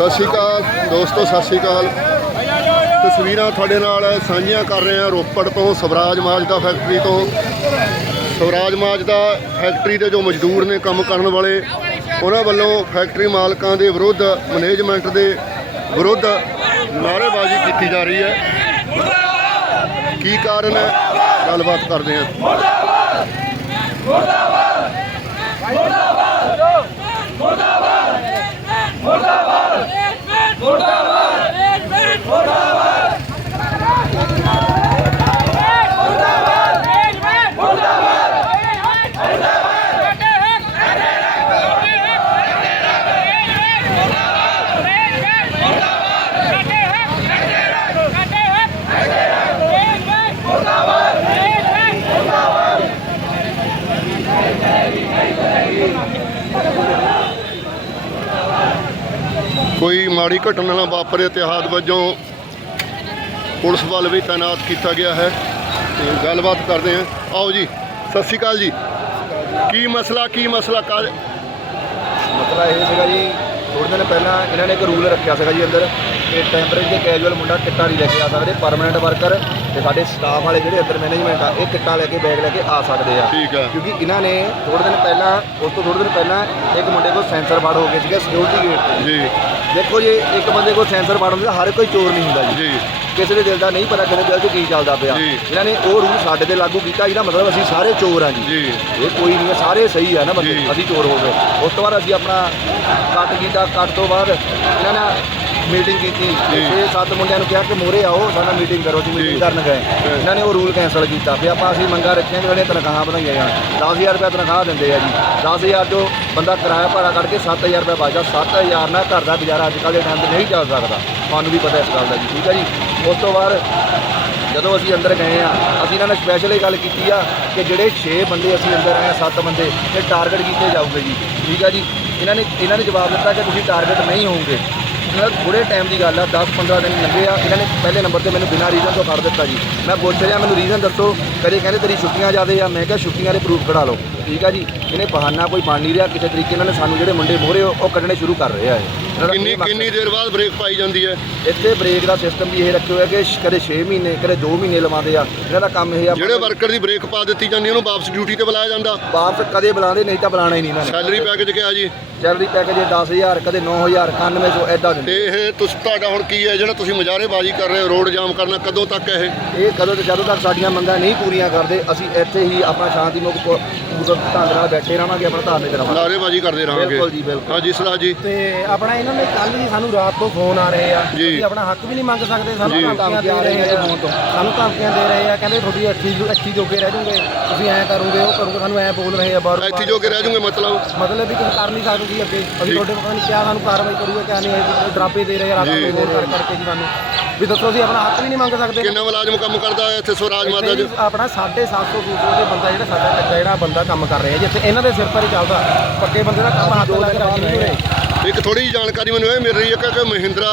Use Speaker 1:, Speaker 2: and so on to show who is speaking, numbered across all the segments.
Speaker 1: ਸਤਿ ਸ਼੍ਰੀ ਅਕਾਲ ਦੋਸਤੋ, ਸਤਿ ਸ਼੍ਰੀ ਅਕਾਲ। ਤਸਵੀਰਾਂ ਤੁਹਾਡੇ ਨਾਲ ਸਾਂਝੀਆਂ ਕਰ ਰਹੇ ਹਾਂ ਰੋਪੜ ਤੋਂ ਸਵਰਾਜ ਮਾਜਦਾ ਫੈਕਟਰੀ ਤੋਂ। ਸਵਰਾਜ ਮਾਜਦਾ ਫੈਕਟਰੀ ਦੇ ਜੋ ਮਜ਼ਦੂਰ ਨੇ ਕੰਮ ਕਰਨ ਵਾਲੇ, ਉਹਨਾਂ ਵੱਲੋਂ ਫੈਕਟਰੀ ਮਾਲਕਾਂ ਦੇ ਵਿਰੁੱਧ, ਮੈਨੇਜਮੈਂਟ ਦੇ ਵਿਰੁੱਧ ਨਾਅਰੇਬਾਜ਼ੀ ਕੀਤੀ ਜਾ ਰਹੀ ਹੈ। ਕੀ ਕਾਰਨ ਹੈ? ਗੱਲਬਾਤ ਕਰਦੇ ਹਾਂ। ਕੋਈ ਮਾੜੀ ਘਟਨਾ ਨਾ ਵਾਪਰੇ ਇਤਿਹਾਦ ਵਜੋਂ ਪੁਲਿਸ ਵੱਲ ਵੀ ਤਾਇਨਾਤ ਕੀਤਾ ਗਿਆ ਹੈ। ਤੇ ਗੱਲਬਾਤ ਕਰਦੇ ਹਾਂ। ਆਓ ਜੀ, ਸਤਿ ਸ਼੍ਰੀ ਅਕਾਲ ਜੀ। ਕੀ ਮਸਲਾ ਕੀ ਮਸਲਾ? ਕਰ
Speaker 2: ਮਸਲਾ ਇਹ ਸੀਗਾ ਜੀ ਥੋੜੇ ਦਿਨ ਪਹਿਲਾਂ ਇਹਨਾਂ ਨੇ ਇੱਕ ਰੂਲ ਰੱਖਿਆ ਸੀਗਾ ਜੀ ਅੰਦਰ। ਕਿ ਟੈਂਪਰੇਰੀ ਕੈਜੂਅਲ ਮੁੰਡਾ ਕਿੱਟਾ ਨਹੀਂ ਲੈ ਕੇ ਆ ਸਕਦੇ ਪਰਮਨੈਂਟ ਵਰਕਰ ਤੇ ਸਾਡੇ ਸਟਾਫ ਵਾਲੇ ਜਿਹੜੇ ਅੰਦਰ ਮੈਨੇਜਮੈਂਟ ਆ ਇਹ ਕਿੱਟਾ ਲੈ ਕੇ ਬੈਗ ਲੈ ਕੇ ਆ ਸਕਦੇ ਆ।
Speaker 1: ਠੀਕ ਆ।
Speaker 2: ਕਿਉਂਕਿ ਇਹਨਾਂ ਨੇ ਥੋੜੇ ਦਿਨ ਪਹਿਲਾਂ ਉਸ ਤੋਂ ਥੋੜੇ ਦਿਨ ਪਹਿਲਾਂ ਇੱਕ ਮੁੰਡੇ ਕੋਲ ਸੈਂਸਰ ਫੜ ਹੋ ਗਿਆ ਸੀਗਾ ਸਿਕਿਉਰਿਟੀ ਗੇਟ ਤੇ।
Speaker 1: ਜੀ।
Speaker 2: ਦੇਖੋ ਜੀ ਇੱਕ ਬੰਦੇ ਕੋਲ ਸੈਂਸਰ ਫੜ ਹੁੰਦਾ ਹਰ ਕੋਈ ਚੋਰ ਨਹੀਂ ਹੁੰਦਾ ਜੀ। ਕਿਸੇ ਦੇ ਦਿਲ ਦਾ ਨਹੀਂ ਪਤਾ ਕਿਸੇ ਦਿਲ 'ਚ ਕੀ ਚੱਲਦਾ ਪਿਆ। ਇਹਨਾਂ ਨੇ ਉਹ ਰੂਲ ਸਾਡੇ ਤੇ ਲਾਗੂ ਕੀਤਾ ਜਿਹਦਾ ਮਤਲਬ ਅਸੀਂ ਸਾਰੇ ਚੋਰ ਆ ਜੀ। ਇਹ ਕੋਈ ਨਹੀਂ ਸਾਰੇ ਸਹੀ ਆ ਨਾ ਬੰਦੇ। ਅਸੀਂ ਚੋਰ ਹੋ ਗਏ। ਉਸ ਤੋਂ ਬਾਅਦ ਅਸੀਂ ਆਪਣਾ ਕੱਟ ਕੀਤਾ ਕੱਟ ਤੋਂ ਬਾਅਦ ਇਹਨਾਂ ਨੇ ਮੀਟਿੰਗ ਕੀਤੀ।
Speaker 1: ਜੀ।
Speaker 2: ਛੇ ਸੱਤ ਮੁੰਡਿਆਂ ਨੂੰ ਕਿਹਾ ਕਿ ਮੋਰੇ ਆਓ ਸਾਡਾ ਮੀਟਿੰਗ ਕਰੋ ਜੀ। ਮੀਟਿੰਗ ਕਰਨ ਗਏ। ਇਹਨਾਂ ਨੇ ਉਹ ਰੂਲ ਕੈਨਸਲ ਕੀਤਾ। ਫਿਰ ਆਪਾਂ ਅਸੀਂ ਮੰਗਾ ਰੱਖੀਆਂ ਕਿ ਜਿਹੜੀਆਂ ਤਨਖਾਹਾਂ ਵਧਾਈਆਂ ਜਾਣ। 10000 ਰੁਪਏ ਤਨਖਾਹ ਦਿੰਦੇ ਆ ਜੀ। 10000 ਜੋ ਬੰਦਾ ਕਿਰਾਇਆ ਭਾੜਾ ਕੱਢ ਕੇ 7000 ਰੁਪਏ ਬਚਦਾ 7000 ਨਾਲ ਘਰ ਦਾ ਗੁਜ਼ਾਰਾ ਅੱਜ ਕੱਲ੍ਹ ਦੇ ਟਾਈਮ ਤੇ ਨਹੀਂ ਚੱਲ ਸਕਦਾ। ਤੁਹਾਨੂੰ ਵੀ ਪਤਾ ਇਸ ਗੱਲ ਦਾ ਜੀ। ਠੀਕ ਹੈ ਜੀ? ਉਸ ਤੋਂ ਬਾਅਦ ਜਦੋਂ ਅਸੀਂ ਅੰਦਰ ਗਏ ਆ ਅਸੀਂ ਇਹਨਾਂ ਨਾਲ ਸਪੈਸ਼ਲ ਇਹ ਗੱਲ ਕੀਤੀ ਆ ਕਿ ਜਿਹੜੇ 6 ਬੰਦੇ ਅਸੀਂ ਅੰਦਰ ਆਏ 7 ਬੰਦੇ ਇਹ ਟਾਰਗੇਟ ਕੀਤੇ ਜਾਊਗੇ ਜੀ। ਠੀਕ ਆ ਜੀ? ਇਹਨਾਂ ਨੇ ਇਹਨਾਂ ਨੇ ਜਵਾਬ ਦਿੱਤਾ ਕਿ ਤੁਸੀਂ ਟਾਰਗੇਟ ਨਹੀਂ ਹੋਵੋਗੇ। ਥੋੜੇ ਟਾਈਮ ਦੀ ਗੱਲ ਆ 10 15 ਦਿਨ ਲੰਘੇ ਆ, ਇਹਨਾਂ ਨੇ ਪਹਿਲੇ ਨੰਬਰ ਤੇ ਮੈਨੂੰ ਬਿਨਾਂ ਰੀਜ਼ਨ ਤੋਂ ਫੜ ਦਿੱਤਾ ਜੀ। ਮੈਂ ਪੁੱਛ ਰਿਹਾ, ਮੈਨੂੰ ਰੀਜ਼ਨ ਦੱਸੋ, ਕਦੇ ਕਹਿੰਦੇ ਤੇਰੀ ਛੁੱਟੀਆਂ ਜ਼ਿਆਦੇ ਆ? ਮੈਂ ਕਿਹਾ ਛੁੱਟੀਆਂ ਦੇ ਪ੍ਰੂਫ ਕਢਾ ਲਓ। ਠੀਕ ਆ ਜੀ, ਇਹਨੇ ਬਹਾਨਾ ਕੋਈ ਬਣ ਨਹੀਂ ਰਿਹਾ, ਕਿਸੇ ਤਰੀਕੇ ਨਾਲ ਸਾਨੂੰ ਜਿਹੜੇ ਮੁੰਡੇ ਮੋਹਰੇ ਉਹ ਕੱਢਣੇ ਸ਼ੁਰੂ ਕਰ ਰਹੇ ਆ ਇਹ।
Speaker 1: ਕਿੰਨੀ ਕਿੰਨੀ ਦੇਰ ਬਾਅਦ ਬ੍ਰੇਕ ਪਾਈ ਜਾਂਦੀ ਹੈ?
Speaker 2: ਇੱਥੇ ਬ੍ਰੇਕ ਦਾ ਸਿਸਟਮ ਵੀ ਇਹ ਰੱਖਿਆ ਹੋਇਆ ਕਿ ਸ਼- ਕਦੇ 6 ਮਹੀਨੇ ਕਦੇ 2 ਮਹੀਨੇ ਲਵਾਉਂਦੇ ਆ। ਇਹਨਾਂ ਦਾ ਕੰਮ ਇਹ ਆ
Speaker 1: ਜਿਹੜੇ ਵਰਕਰ ਦੀ ਬ੍ਰੇਕ ਪਾ ਦਿੱਤੀ ਜਾਂਦੀ ਉਹਨੂੰ ਵਾਪਸ ਡਿਊਟੀ ਤੇ ਬੁਲਾਇਆ ਜਾਂਦਾ?
Speaker 2: ਵਾਪਸ ਕਦੇ ਬੁਲਾਉਂਦੇ ਨਹੀਂ ਤਾਂ ਬੁਲਾਣਾ ਹੀ ਨਹੀਂ ਇਹਨਾਂ ਨੇ।
Speaker 1: ਸੈਲਰੀ ਪੈਕੇਜ ਕਿਹਾ ਜੀ?
Speaker 2: ਸੈਲਰੀ ਪੈਕੇਜ 10000 ਕਦੇ 9000 9100 ਐਦਾਂ
Speaker 1: ਤੇ
Speaker 2: ਦਿੰਦੇ।
Speaker 1: ਇਹ ਤੁਸੀਂ ਤੁਹਾਡਾ ਹੁਣ ਕੀ ਹੈ? ਜਿਹੜਾ ਤੁਸੀਂ ਮੁਜ਼ਾਹਰੇਬਾਜ਼ੀ ਕਰ ਰਹੇ ਹੋ ਰੋਡ ਜਾਮ ਕਰਨਾ ਕਦੋਂ ਤੱਕ ਹੈ ਇਹ?
Speaker 2: ਇਹ ਕਦੋਂ ਤੇ ਜਦੋਂ ਤੱਕ ਸਾਡੀਆਂ ਮੰਗਾਂ ਨਹੀਂ ਪੂਰੀਆਂ ਕਰਦੇ ਅਸੀਂ ਇੱਥੇ ਹੀ ਆਪਣਾ ਸ਼ਾਂਤੀਮੁਖ ਪੁ- ਪੂਰਵਕ ਢੰਗ ਨਾਲ ਬੈਠੇ ਰਹਾਂਗੇ ਆਪਣਾ ਧਾਰਮਿਕ ਰਹਾਂਗੇ।
Speaker 1: ਨਾਅਰੇਬਾਜ਼ੀ ਕਰਦੇ ਰਹਾਂਗੇ।
Speaker 2: ਬਿਲਕੁਲ ਜੀ, ਬਿਲਕੁਲ।
Speaker 1: ਹਾਂਜੀ ਸਲਾਹ ਜੀ।
Speaker 3: ਤੇ ਆਪਣਾ ਇਹਨਾਂ ਨੇ ਕੱਲ ਹੀ ਸਾਨੂੰ ਰਾਤ ਤੋਂ ਫੋਨ ਆ ਰਹੇ ਆ।
Speaker 1: ਜੀ।
Speaker 3: ਆਪਣਾ ਹੱਕ ਵੀ ਨਹੀਂ ਮੰਗ ਸਕਦੇ। ਸਾਨੂੰ ਧਮਕੀਆਂ ਦੇ ਰਹੇ ਆ।
Speaker 2: ਫੋਨ ਤੋਂ।
Speaker 3: ਸਾਨੂੰ ਧਮਕੀਆਂ ਦੇ ਰਹੇ ਆ ਕਹਿੰਦੇ ਤੁਹਾਡੀ ਅੱਠੀ ਅੱਠੀ ਜੋਗੇ ਰਹਿ ਜਾਓਗੇ ਤੁਸੀਂ ਐਂ ਕਰੋਗੇ ਉਹ ਕਰੋਗੇ ਸਾਨੂੰ ਐਂ ਬੋਲ ਰਹੇ ਆ ਬਾਹਰੋਂ
Speaker 1: ਇੱਥੇ ਜੋ ਕੇ ਰਹਿ ਜਾਓਗੇ ਮਤਲਬ?
Speaker 3: ਮਤਲਬ ਵੀ ਕੁਝ ਕਰ ਨਹੀਂ ਸਕਦੇ ਅੱਗੇ। ਅਸੀਂ ਤੁਹਾਡੇ ਪਤਾ ਨਹੀਂ ਕਿਆ ਸਾਨੂੰ ਕਾਰਵਾਈ ਕਰੂਗੇ ਕਿਆ ਨਹੀਂ ਇਹ ਡਰਾਪੇ ਦੇ ਰਹੇ ਆ ਰਾਤ। ਨੂੰ ਫੋਨ ਕਰ ਕਰਕੇ ਜੀ ਸਾਨੂੰ। ਵੀ ਦੱਸੋ ਅਸੀਂ ਆਪਣਾ ਹੱਕ ਵੀ ਨਹੀਂ ਮੰਗ ਸਕਦੇ।
Speaker 1: ਕਿੰਨਾ ਮੁਲਾਜ਼ਮ ਕੰਮ ਕਰਦਾ ਹੈ ਇੱਥੇ ਸਵਰਾਜ ਮਾਤਾ ਜੀ
Speaker 3: ਆਪਣਾ 750 ਦੂਸਰੇ ਦੇ ਬੰਦਾ ਜਿਹੜਾ ਸਾਡਾ ਕੱਚਾ ਜਿਹੜਾ ਬੰਦਾ ਕੰਮ ਕਰ ਰਿਹਾ ਜਿੱਥੇ ਇਹਨਾਂ ਦੇ ਸਿਰ ਪਰ ਹੀ ਚੱਲਦਾ। ਪੱਕੇ ਬੰਦੇ ਦਾ ਕੰਮ ਹੱਥ ਲੱਗ ਰਾਜੀ ਨਹੀਂ ਹੋਏ
Speaker 1: ਇੱਕ ਥੋੜੀ ਜਿਹੀ ਜਾਣਕਾਰੀ ਮੈਨੂੰ ਇਹ ਮਿਲ ਰਹੀ ਹੈ ਕਿ- ਕਿ ਮਹਿੰਦਰਾ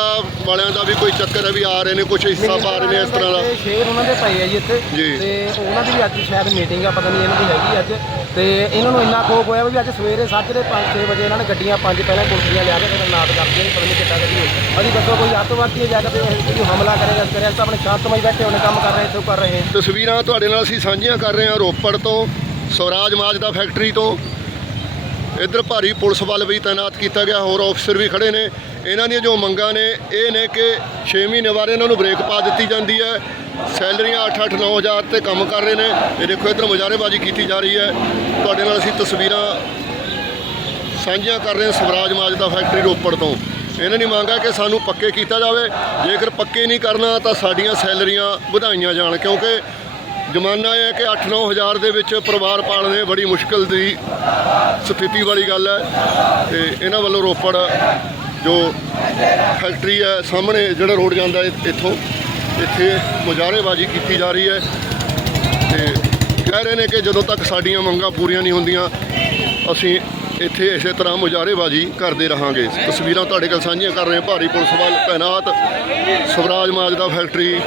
Speaker 1: ਵਾਲਿਆਂ ਦਾ ਵੀ ਕੋਈ ਚੱਕਰ ਹੈ ਵੀ ਆ ਰਹੇ ਨੇ ਕੁਝ ਹਿੱਸਾ ਪਾ ਰਹੇ ਨੇ ਇਸ ਤਰ੍ਹਾਂ ਦਾ
Speaker 3: ਸ਼ੇਰ ਉਹਨਾਂ ਦੇ ਪਏ ਆ ਜੀ ਇੱਥੇ।
Speaker 1: ਜੀ।
Speaker 3: ਤੇ ਉਹਨਾਂ ਦੀ ਵੀ ਅੱਜ ਸ਼ਾਇਦ ਮੀਟਿੰਗ ਆ ਪਤਾ ਨਹੀਂ ਇਹਨਾਂ ਦੀ ਹੈਗੀ ਅੱਜ। ਤੇ ਇਹਨਾਂ ਨੂੰ ਇੰਨਾ ਖੋਫ ਹੋਇਆ ਵੀ ਅੱਜ ਸਵੇਰੇ ਸਾਜਰੇ 5-6 ਵਜੇ ਇਹਨਾਂ ਨੇ ਗੱਡੀਆਂ ਪੰਜ ਪਹਿਲਾਂ ਕੁਰਸੀਆਂ ਲਿਆ ਕੇ ਫਿਰ ਨਾਦ ਕਰਦੇ ਨੇ ਪਤਾ ਨਹੀਂ ਕਿੱਦਾਂ ਹੋਈ। ਅਸੀਂ ਦੱਸੋ ਕੋਈ ਅੱਤਵਾਦੀ ਹੈ ਜਗ੍ਹਾ ਤੇ ਕੋਈ ਹਮਲਾ ਕਰੇਗਾ ਕਰਿਆ ਤਾਂ ਆਪਣੇ ਸ਼ਾਂਤਮਈ ਬੈਠੇ ਹੋਣੇ ਕੰਮ ਕਰ ਰਹੇ ਇੱਥੇ ਕਰ ਰਹੇ ਹਾਂ
Speaker 1: ਤਸਵੀਰਾਂ ਤੁਹਾਡੇ ਨਾਲ ਅਸੀਂ ਸਾਂਝੀਆਂ ਕਰ ਰਹੇ ਹਾਂ ਰੋਪੜ ਤੋਂ ਸਵਰਾਜ ਮਾਜਦਾ ਫੈਕਟਰੀ ਤੋਂ। ਇੱਧਰ ਭਾਰੀ ਪੁਲਿਸ ਬਲ ਵੀ ਤਾਇਨਾਤ ਕੀਤਾ ਗਿਆ, ਹੋਰ ਅਫਸਰ ਵੀ ਖੜੇ ਨੇ। ਇਹਨਾਂ ਦੀਆਂ ਜੋ ਮੰਗਾਂ ਨੇ, ਇਹ ਨੇ ਕਿ 6 ਮਹੀਨੇ ਬਾਅਦ ਇਹਨਾਂ ਨੂੰ ਬ੍ਰੇਕ ਪਾ ਦਿੱਤੀ ਜਾਂਦੀ ਹੈ। ਸੈਲਰੀਆਂ 8-8 9000 ਤੇ ਕੰਮ ਕਰ ਰਹੇ ਨੇ। ਇਹ ਦੇਖੋ, ਇੱਧਰ ਮੁਜ਼ਾਹਰੇਬਾਜ਼ੀ ਕੀਤੀ ਜਾ ਰਹੀ ਹੈ। ਤੁਹਾਡੇ ਨਾਲ ਅਸੀਂ ਤਸਵੀਰਾਂ ਸਾਂਝੀਆਂ ਕਰ ਰਹੇ ਹਾਂ ਸਵਰਾਜ ਮਾਜਦਾ ਫੈਕਟਰੀ ਰੋਪੜ ਤੋਂ। ਇਹਨਾਂ ਦੀ ਮੰਗ ਹੈ ਕਿ ਸਾਨੂੰ ਪੱਕੇ ਕੀਤਾ ਜਾਵੇ। ਜੇਕਰ ਪੱਕੇ ਨਹੀਂ ਕਰਨਾ, ਤਾਂ ਸਾਡੀਆਂ ਸੈਲਰੀਆਂ ਵਧਾਈਆਂ ਜਾਣ, ਕਿਉਂਕਿ ਜ਼ਮਾਨਾ ਇਹ ਹੈ ਕਿ 8-9 ਹਜ਼ਾਰ ਦੇ ਵਿੱਚ ਪਰਿਵਾਰ ਪਾਲਣੇ ਬੜੀ ਮੁਸ਼ਕਲ ਦੀ ਸਥਿਤੀ ਵਾਲੀ ਗੱਲ ਹੈ ਤੇ ਇਹਨਾਂ ਵੱਲੋਂ ਰੋਪੜ ਜੋ ਫੈਕਟਰੀ ਹੈ ਸਾਹਮਣੇ ਜਿਹੜਾ ਰੋਡ ਜਾਂਦਾ ਇੱਥੋਂ, ਇੱਥੇ ਮੁਜ਼ਾਹਰੇਬਾਜ਼ੀ ਕੀਤੀ ਜਾ ਰਹੀ ਹੈ ਤੇ ਕਹਿ ਰਹੇ ਨੇ ਕਿ ਜਦੋਂ ਤੱਕ ਸਾਡੀਆਂ ਮੰਗਾਂ ਪੂਰੀਆਂ ਨਹੀਂ ਹੁੰਦੀਆਂ, ਅਸੀਂ ਇੱਥੇ ਇਸੇ ਤਰ੍ਹਾਂ ਮੁਜ਼ਾਹਰੇਬਾਜ਼ੀ ਕਰਦੇ ਰਹਾਂਗੇ। ਤਸਵੀਰਾਂ ਤੁਹਾਡੇ ਕੋਲ ਸਾਂਝੀਆਂ ਕਰ ਰਹੇ ਭਾਰੀ ਪੁਲਿਸ ਵੱਲ ਤਾਇਨਾਤ ਸਵਰਾਜ ਮਾਜਦਾ ਫੈਕਟਰੀ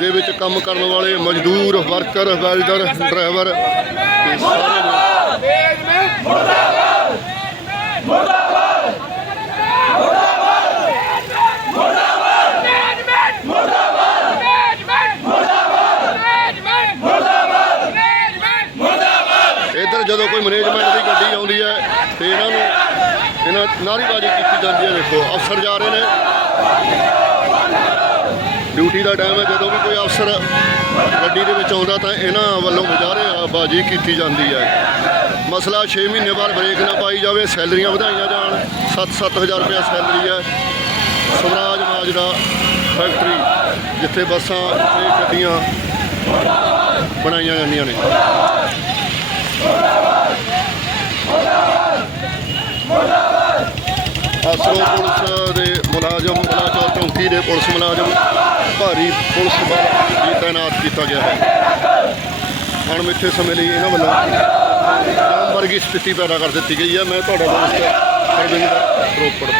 Speaker 1: ਦੇ ਵਿੱਚ ਕੰਮ ਕਰਨ ਵਾਲੇ ਮਜ਼ਦੂਰ ਵਰਕਰ ਵੈਲਡਰ ਡਰਾਈਵਰ ਇਧਰ ਜਦੋਂ ਕੋਈ ਮੈਨੇਜਮੈਂਟ ਦੀ ਗੱਡੀ ਆਉਂਦੀ ਹੈ, ਤੇ ਇਹਨਾਂ ਨੂੰ ਇਹਨਾਂ ਨਾਰੀਬਾਜ਼ੀ ਕੀਤੀ ਜਾਂਦੀ ਹੈ, ਦੇਖੋ, ਅਫਸਰ ਜਾ ਰਹੇ ਨੇ। ਡਿਊਟੀ ਦਾ ਟਾਈਮ ਹੈ, ਜਦੋਂ ਵੀ ਕੋਈ ਅਫਸਰ ਗੱਡੀ ਦੇ ਵਿੱਚ ਆਉਂਦਾ ਤਾਂ ਇਹਨਾਂ ਵੱਲੋਂ ਮੁਜ਼ਾਹਰੇਬਾਜ਼ੀ ਕੀਤੀ ਜਾਂਦੀ ਹੈ। ਮਸਲਾ 6 ਮਹੀਨੇ ਬਾਅਦ ਬ੍ਰੇਕ ਨਾ ਪਾਈ ਜਾਵੇ, ਸੈਲਰੀਆਂ ਵਧਾਈਆਂ ਜਾਣ 7-7000 ਰੁਪਏ ਸੈਲਰੀ ਹੈ। ਸਵਰਾਜ ਮਾਜਰਾ ਫੈਕਟਰੀ, ਜਿੱਥੇ ਬੱਸਾਂ ਤੇ ਗੱਡੀਆਂ ਬਣਾਈਆਂ ਜਾਂਦੀਆਂ ਨੇ। ਆਸਰੋ ਪੁਲਿਸ ਦੇ ਮੁਲਾਜ਼ਮ ਬਲਾਚੌਰ ਚੌਂਕੀ ਦੇ ਪੁਲਿਸ ਮੁਲਾਜ਼ਮ, ਭਾਰੀ ਪੁਲਿਸ ਬਲ ਵੀ ਤਾਇਨਾਤ ਕੀਤਾ ਗਿਆ ਹੈ। ਅਣਮਿੱਥੇ ਸਮੇਂ ਲਈ ਇਹਨਾਂ ਵੱਲੋਂ ਜਾਮ ਵਰਗੀ ਸਥਿਤੀ ਪੈਦਾ ਕਰ ਦਿੱਤੀ ਗਈ ਹੈ। ਮੈਂ ਤੁਹਾਡਾ ਦੋਸਤ ਹਰਵਿੰਦਰ ਰੋਪੜ